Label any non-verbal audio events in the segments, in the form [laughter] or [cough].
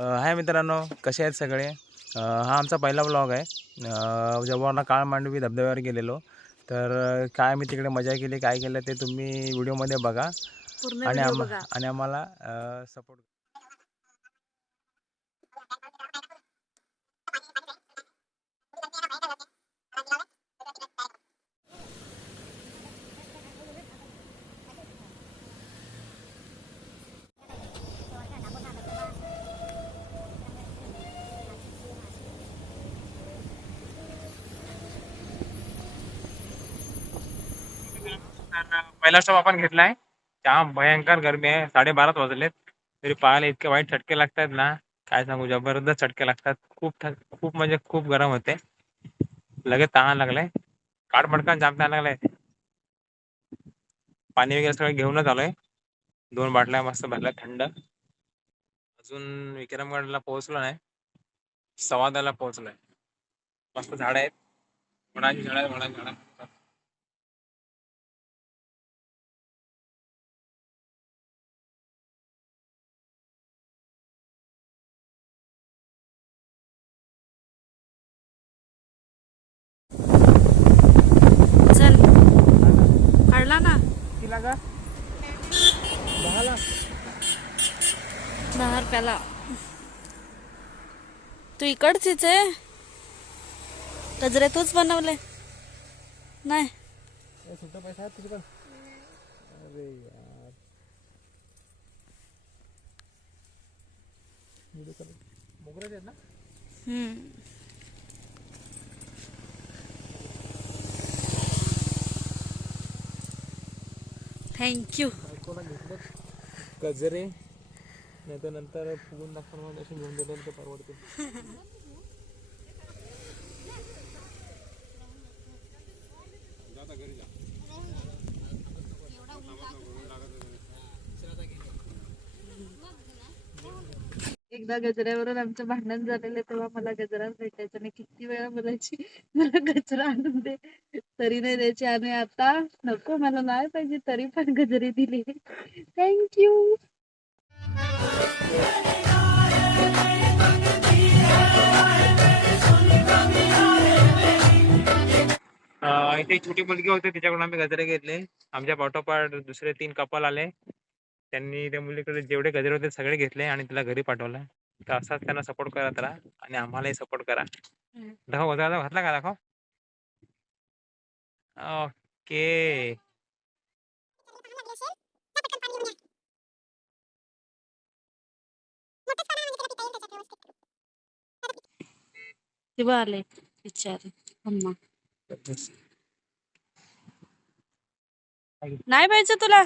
हाय मित्रांनो कसे आहेत सगळे? हा आमचा पहिला ब्लॉग आहे. जेव्हा काळ मांडवी धबधब्यावर गेलेलो तर काय मी तिकडे मजा केली काय केलं ते तुम्ही व्हिडिओमध्ये बघा. आणि आम बघा. आणि आम्हाला सपोर्ट पहिला स्टॉप आपण घेतलाय. जाम भयंकर गरमी आहे. साडेबाराच वाजलेत. तरी पाहायला इतके वाईट चटके लागतात ना. काय सांगू जबरदस्त चटके लागतात. खूप खूप म्हणजे खूप गरम होते. लगेच तहान लागलाय. काठ मडकान जाम तहान लागलाय. पाणी वगैरे सगळं घेऊनच आलोय. दोन बाटल्या मस्त भरल्या थंड. अजून विक्रमगडला पोहोचलो नाही. सवादाला पोहोचलोय. मस्त झाड आहेत. झाड आहेत झाड आहेत. चल काढला ना किती लागा. दहा रुपयाला तू इकडचीच आहे? गजरे तूच बनवले नाही सुट्टा पैसा आहे तुझ्याकडे? अरे यार. ना? हम्म. थँक्यू गजरे नाही तर नंतर फुगून दाखवून मग असे घेऊन देतो ते परवडते. [laughs] एकदा गजऱ्यावरून आमचं भांडण झालेलं तेव्हा मला गजरा भेटायचा आणि किती वेळा बोलायची मला गजरा आणून दे. तरी नाही द्यायची. आणि आता नको मला नाही पाहिजे तरी पण गजरे दिली. थँक्यू इथे छोटी मुलगी होती तिच्याकडून आम्ही गजरे घेतले. आमच्या पाठोपाठ दुसरे तीन कपल आले. त्यांनी त्या मुलीकडे जेवढे गजरे होते सगळे घेतले आणि तिला घरी पाठवलं. तर असाच त्यांना सपोर्ट करत राहा आणि आम्हालाही सपोर्ट करा. दाखव गजरा घातला का दाखव? ओके. आले विचार नाही पाहिजे तुला?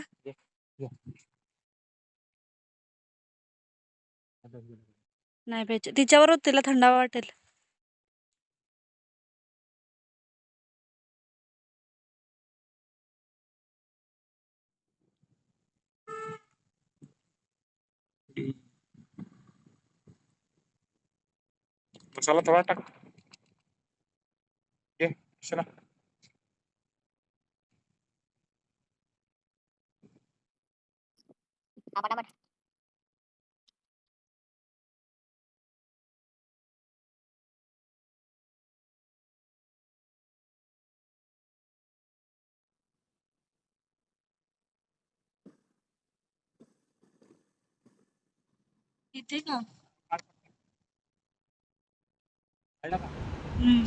नाही पाहिजे. तिच्यावर तिला थंडावा वाटेल. मसाला थोडा टाक. घे चला इथे का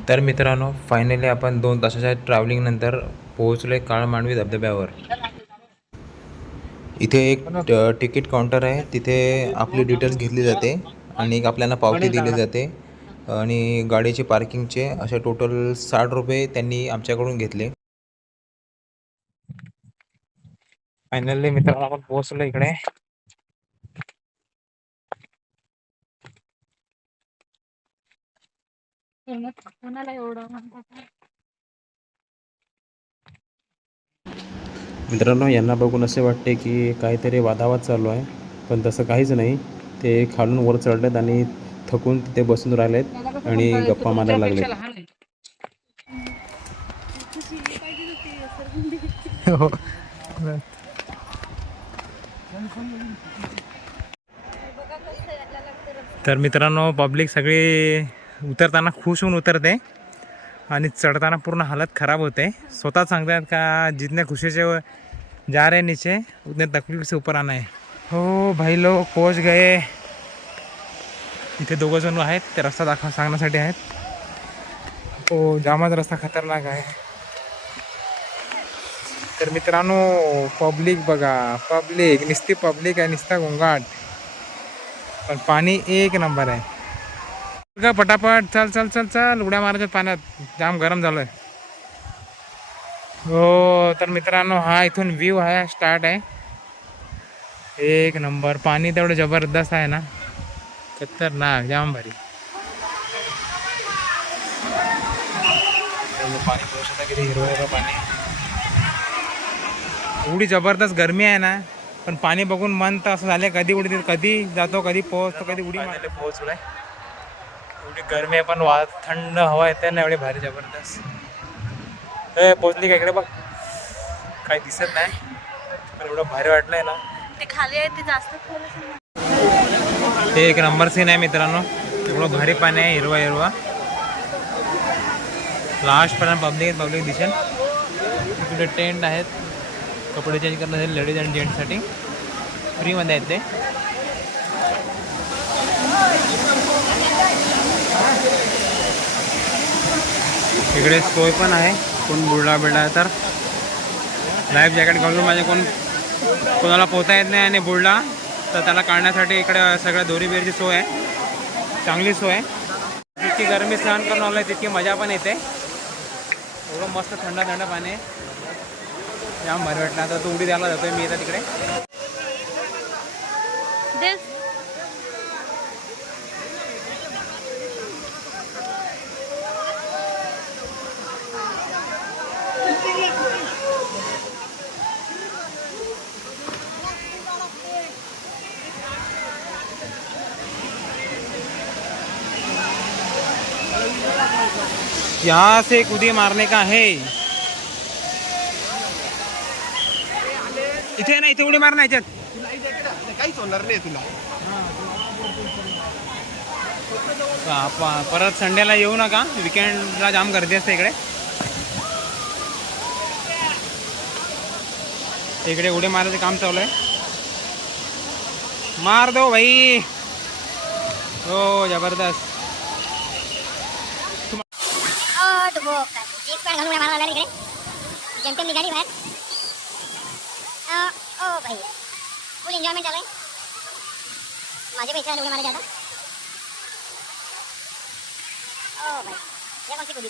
तर मित्रांनो फायनली आपण दोन तासाच्या ट्रॅव्हलिंग नंतर पोहोचलोय काळ मांडवी धबधब्यावर. इथे एक तिकीट काउंटर आहे. तिथे आपली डिटेल्स घेतली जाते आणि एक आपल्याला पावती दिली जाते. आणि गाडीचे पार्किंगचे असे टोटल साठ रुपये त्यांनी आमच्याकडून घेतले. फायनली मित्रांनो आपण पोहोचलो इकडे. कोणाला एवढं म्हणतात? मित्रांनो यांना बघून असे वाटते की काहीतरी वादावाद चालू आहे पण तसं काहीच नाही. ते खालून वर चढलेत आणि थकून तिथे बसून राहिलेत आणि गप्पा मारायला लागलेत. तर मित्रांनो पब्लिक सगळी उतरताना खुश होऊन उतरते आणि चढताना पूर्ण हालत खराब होते. स्वतः सांगतात का जितने खुशी से जा रहे नीचे उतने तकलीफ से ऊपर आना है. हो भाई लोग पोच गए. इथे दोघं जण आहेत ते रस्ता दाखव सांगण्यासाठी आहेत. हो जामच रस्ता खतरनाक आहे. तर मित्रांनो पब्लिक बघा पब्लिक नुसती पब्लिक आहे नुसता गोंगाट पण पाणी एक नंबर आहे. का पटापट. चल चल चल चल. उड्या मारायच्या पाण्यात. जाम गरम झालोय. हो तर मित्रांनो हा इथून व्ह्यू आहे स्टार्ट आहे. एक नंबर पाणी तेवढं जबरदस्त आहे ना. खतरनाक जाम भारी. पाणी पाहू किती? हिरवं हिरवं पाणी. एवढी जबरदस्त गरमी आहे ना. पण पाणी बघून मन तर असं झालं कधी उडी कधी जातो कधी पोहोचतो कधी उडी मारले पोहोचलोय. एवढी गरमी आहे पण वा थंड हवा येते ना एवढी भारी जबरदस्त. ए पोचली का इकडे बघ. काही दिसत नाही पण एवढं भारी वाटलंय ना. ते खाली आहे ते जास्त हे एक नंबर सीन आहे मित्रांनो. एवढं भारी पाणी आहे हिरवा हिरवा. लास्टपर्यंत पब्लिक पब्लिक दिसेल. इकडे टेंट आहेत. कपडे चेंज करण्यासाठी लेडीज आणि जेंट्ससाठी फ्रीमध्ये आहेत ते. इकडे सोय पण आहे. कोण बुडला बिडला तर. लाईफ जॅकेट घालून माझे कोण कोणाला पोहता येत नाही आणि बुडला तर त्याला काढण्यासाठी इकडे सगळ्या दोरी बिरीची सोय आहे. चांगली सोय आहे. जितकी गरमी सहन करून आलं तितकी मजा पण येते. एवढं मस्त थंड थंड पाणी आहे. जाम भारी वाटलं तर तो उडी द्यायला जातोय मी इथं तिकडे. यहाँ से कूदी मारने का है। इथे ना इथे उडी मार याच्यात. काहीच होणार नाही तुला परत संडेला येऊ नका. विकेंडला जाम गर्दी असते इकडे. इकडे उडी मारायचं काम चालू आहे. मार दो भाई. हो जबरदस्त. और वो जीन्स पॅन्ट घालून मला लागला इकडे जेमतेम निघाली बाहेर। ओ भाई फुल एन्जॉयमेंट चालू आहे माझे पैसे आले मला उड्या ओ भाई या कोणती कुदी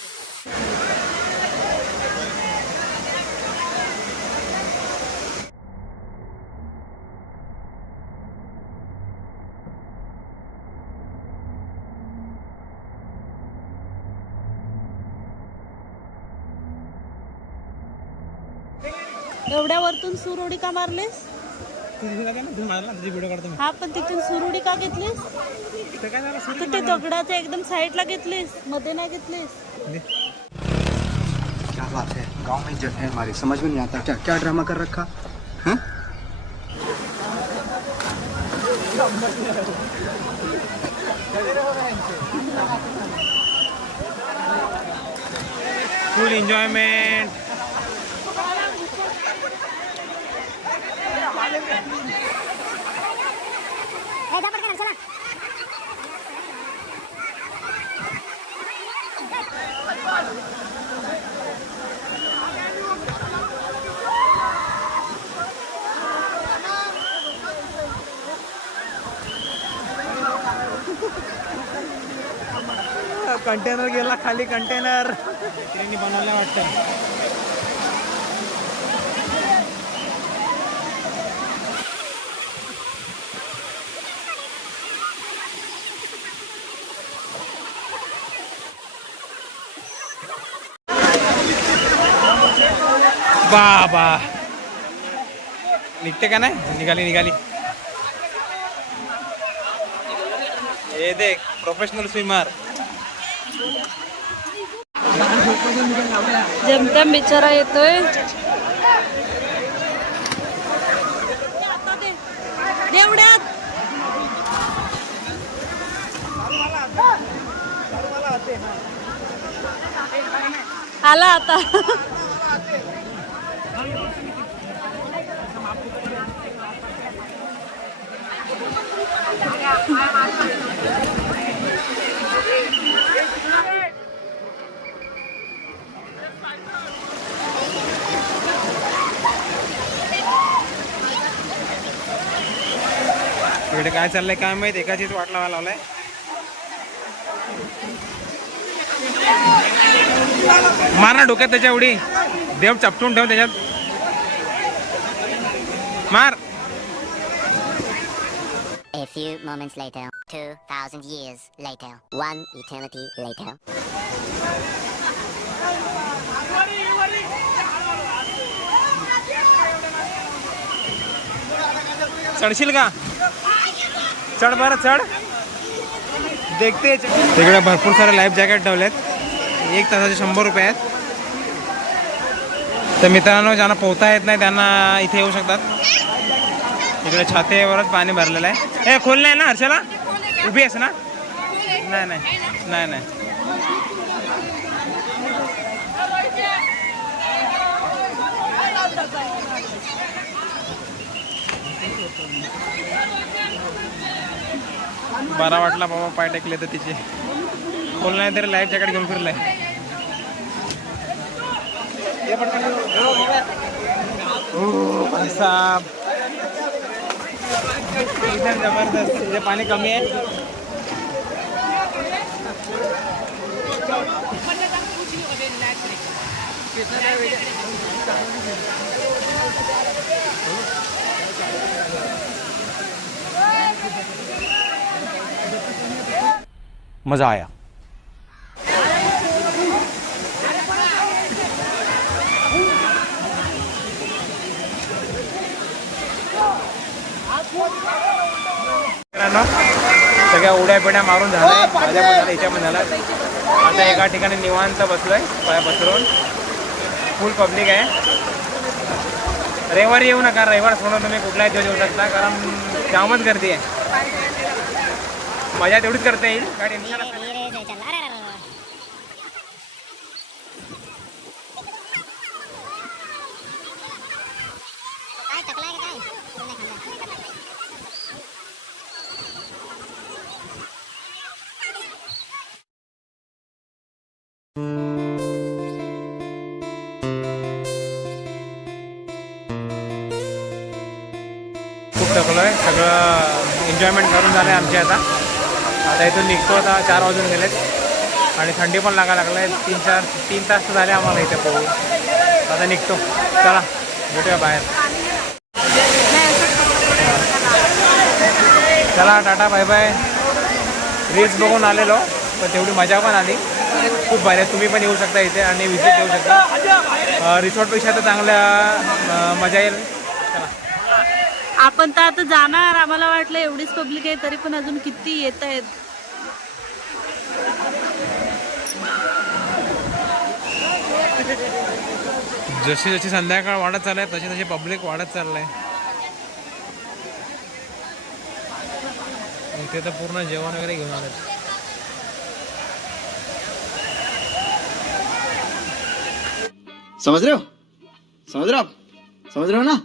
ती वरतून का मारलीस? हा पण तिथून सुरोडी का घेतलीस? तर ते दगडाच्या एकदम साईडला घेतलीस मध्ये नाही घेतलीस? क्या बात है गाँव में है हमारी समझ में नहीं आता। क्या क्या ड्रामा कर रखा? हाँ? फुल एन्जॉयमेंट कंटेनर गेला खाली कंटेनर. त्यांनी बनवलं वाटतं. बाबा. निघते का नाही? निघाली निघाली. हे देख प्रोफेशनल स्विमर जेमतेम बिचारा येतोय. देवड्यात. आला आता. इकडे काय चाललंय काय माहीत? एकाचीच वाट लावायला लावलाय. मार ना डोक्यात त्याच्या उडी देव चपटून ठेव त्याच्यात. मार. Few moments later, 2,000 years later, one eternity later. चढशील का? चढ बरं चढ. देखते. तिकडे भरपूर सारे लाईफ जॅकेट ठेवलेत. एक तासाचे शंभर रुपये आहेत. तर मित्रांनो ज्यांना पोहता येत नाही त्यांना इथे येऊ शकतात. इकडे छातेवरच पाणी भरलेलं आहे. हे खोल नाही ना हर्षला? उभी आहेस ना? नाही नाही. नाही नाही. बरा वाटला बाबा पाय टेकले तर तिचे. खोल नाही तरी लाईफ जॅकेट घेऊन फिरलाय. साहब. एकदम जबरदस्त तिथे पाणी कमी आहे मज़ा आया। मित्रांनो सगळ्या उड्या पिड्या मारून झाल्या माझ्या पण झाल्या हिच्या पण झाल्या आता एका ठिकाणी निवांत बसलोय पाय पसरून. फुल पब्लिक आहे. रविवारी येऊ नका रविवार सोडून तुम्ही कुठलाही दिवस येऊ शकता कारण जामच गर्दी आहे. मजा तेवढीच करता येईल. काय सगळं एन्जॉयमेंट करून झालं आहे आमची आता. आता इथून निघतो आता चार वाजून गेलेत. आणि थंडी पण लागायला लागलं आहे. तीन चार तीन तास तर झाले आम्हाला इथे पोहून. आता निघतो. चला भेटूया बाहेर. चला टाटा बाय बाय. रील्स बघून आलेलो पण तेवढी मजा पण आली. खूप भारी आहे. तुम्ही पण येऊ शकता इथे आणि विजिट देऊ शकता. रिसॉर्टपेक्षा तर चांगल्या मजा येईल. चला. आपण तर आता जाणार आम्हाला वाटलं एवढीच पब्लिक आहे तरी पण अजून किती येत आहेत. जशी जशी संध्याकाळ वाढत चाललाय तशी तशी पब्लिक वाढत चाललंय. इथे तर पूर्ण जेवण वगैरे घेऊन आले समझ रहे हो समझ रहे हो आप समझ रहे हो ना?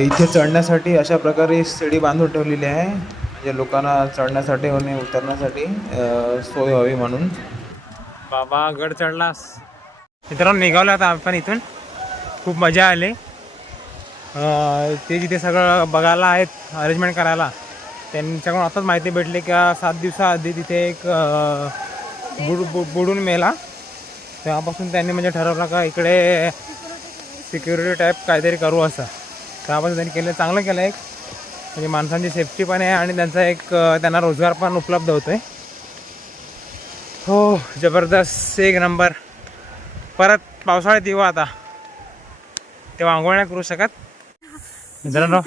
इथे चढण्यासाठी अशा प्रकारे शिडी बांधून ठेवलेली आहे. म्हणजे लोकांना चढण्यासाठी आणि उतरण्यासाठी सोय व्हावी म्हणून. बाबा गड चढलास. मित्रांनो निघालो आता आपण इथून. खूप मजा आली. ते जिथे सगळं बघायला आहेत अरेंजमेंट करायला त्यांच्याकडून आताच माहिती भेटली की सात दिवसाआधी तिथे एक बुड बु- बुडून मेला. तेव्हापासून त्यांनी म्हणजे ठरवलं का इकडे सिक्युरिटी टाईप काहीतरी करू असं. त्यापासून त्यांनी केलं चांगलं केलं एक. म्हणजे माणसांची सेफ्टी पण आहे आणि त्यांचा एक त्यांना रोजगार पण उपलब्ध होतोय. हो जबरदस्त एक नंबर परत पावसाळ्यात येऊ आता. तेव्हा आंघोळ नाही करू शकत? मित्रांनो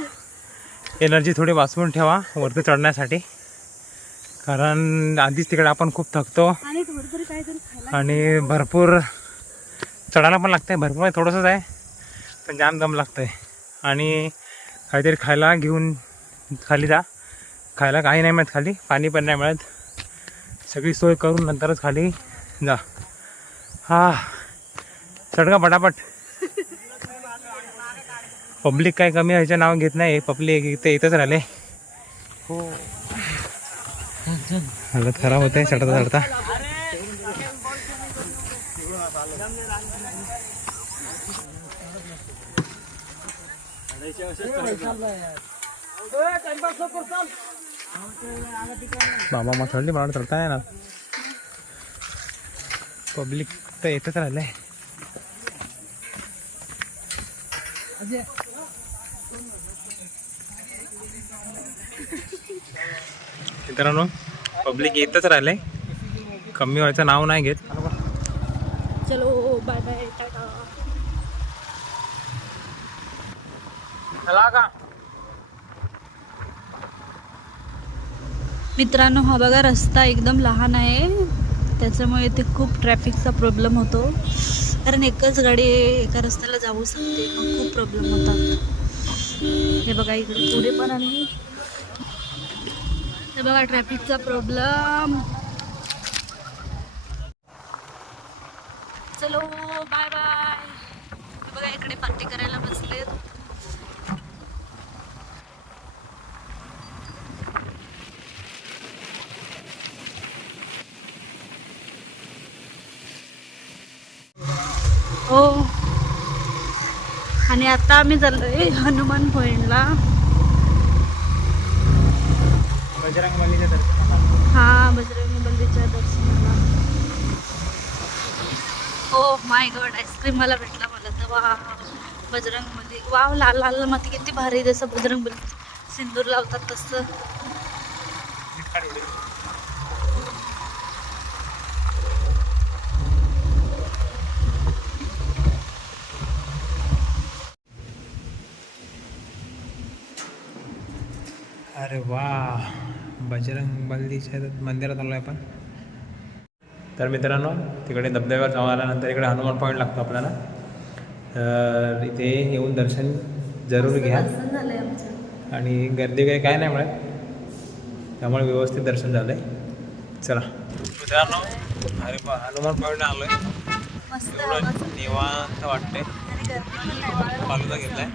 एनर्जी थोडी वाचवून ठेवा वरती चढण्यासाठी. कारण आधीच तिकडे आपण खूप थकतो. आणि थोडं तरी काहीतरी खायला आणि भरपूर चढायला पण लागतं आहे भरपूर म्हणजे थोडंसंच आहे पण जाम दम लागतं आहे आणि काहीतरी खायला घेऊन खाली जा. खायला काही नाही मिळत खाली पाणी पण नाही मिळत. सगळी सोय करून नंतरच खाली जा. हा चढ का पटापट. [laughs] पब्लिक काय कमी व्हायचं नाव घेत नाही पब्लिक इथे इथंच राहिले. हो. हालत खराब होते चढता चढता बाबा मग थंडी मला चढता येणार पब्लिक तर येतच राहिलंय. मित्रांनो पब्लिक येतच राहिलंय. कमी व्हायचं नाव नाही घेत. चलो बाय बाय टाटा. चला का? मित्रांनो हा बघा रस्ता एकदम लहान आहे. त्याच्यामुळे इथे खूप ट्रॅफिकचा प्रॉब्लेम होतो. कारण एकच गाडी एका रस्त्याला जाऊ शकते. मग खूप प्रॉब्लेम होतात. हे बघा इकडे पुढे पण आणि तर बघा ट्रॅफिकचा प्रॉब्लेम चलो बाय बाय बघा इकडे पार्टी करायला बसलेत. हो. आणि आता आम्ही चाललोय हनुमान पॉइंटला बजरंग बलीच्या दर्शनाला. हा बजरंग बलीच्या दर्शनाला. हो माय गॉड आईस्क्रीम मला भेटला मला तर. वा बजरंग बली. वाव लाल लाल माती किती भारी. जसं बजरंग बली सिंदूर लावतात तसं. अरे वा. बजरंग बलीच्या मंदिरात आलो आहे आपण. तर मित्रांनो तिकडे धबधब्यावर जाऊन आल्यानंतर इकडे हनुमान पॉईंट लागतो आपल्याला. तर इथे येऊन दर्शन जरूर घ्या. आणि गर्दी काही काय नाही मिळत त्यामुळे व्यवस्थित दर्शन झालंय. चला. मित्रांनो अरे बा हनुमान पॉईंट आलो आहे मस्त एवढं निवांत वाटतंय. आणि गर्दी पण नाही वाढत. फालुदा घेतलाय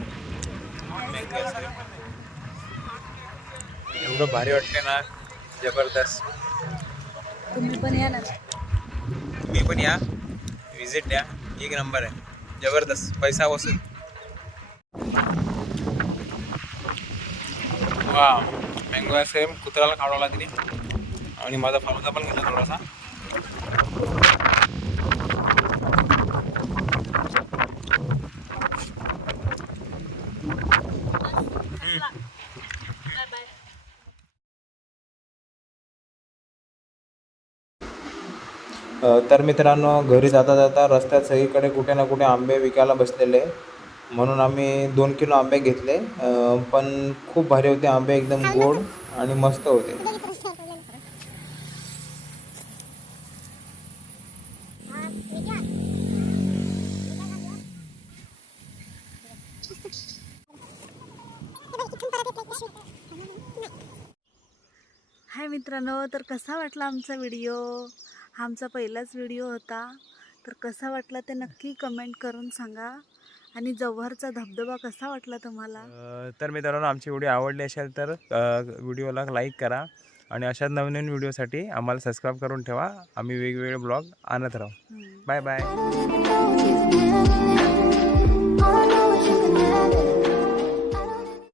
एवढं भारी वाटतंय ना. जबरदस्त. तुम्ही पण या ना. तुम्ही पण या. विजिट द्या. एक नंबर आहे. जबरदस्त. पैसा वसूल. वा मँगो आईस्क्रीम कुत्र्याला खावला तिने आणि माझा फालुदा पण घेतला थोडासा. तर मित्रांनो घरी जाता जाता रस्त्यात सगळीकडे कुठे ना कुठे आंबे विकायला बसलेले. म्हणून आम्ही दोन किलो आंबे घेतले. पण खूप भारी होते. आंबे एकदम गोड आणि मस्त होते. हाय मित्रांनो तर कसा वाटला आमचा व्हिडिओ? हा आमचा पहिलाच व्हिडिओ होता. तर कसा वाटला ते नक्की कमेंट करून सांगा. आणि जव्हारचा धबधबा कसा वाटला तुम्हाला? तर मित्रांनो आमची व्हिडिओ आवडली असेल तर व्हिडिओला लाईक करा. आणि अशाच नवीन नवीन व्हिडिओसाठी आम्हाला सबस्क्राईब करून ठेवा. आम्ही वेगवेगळे ब्लॉग आणत राहू. Bye bye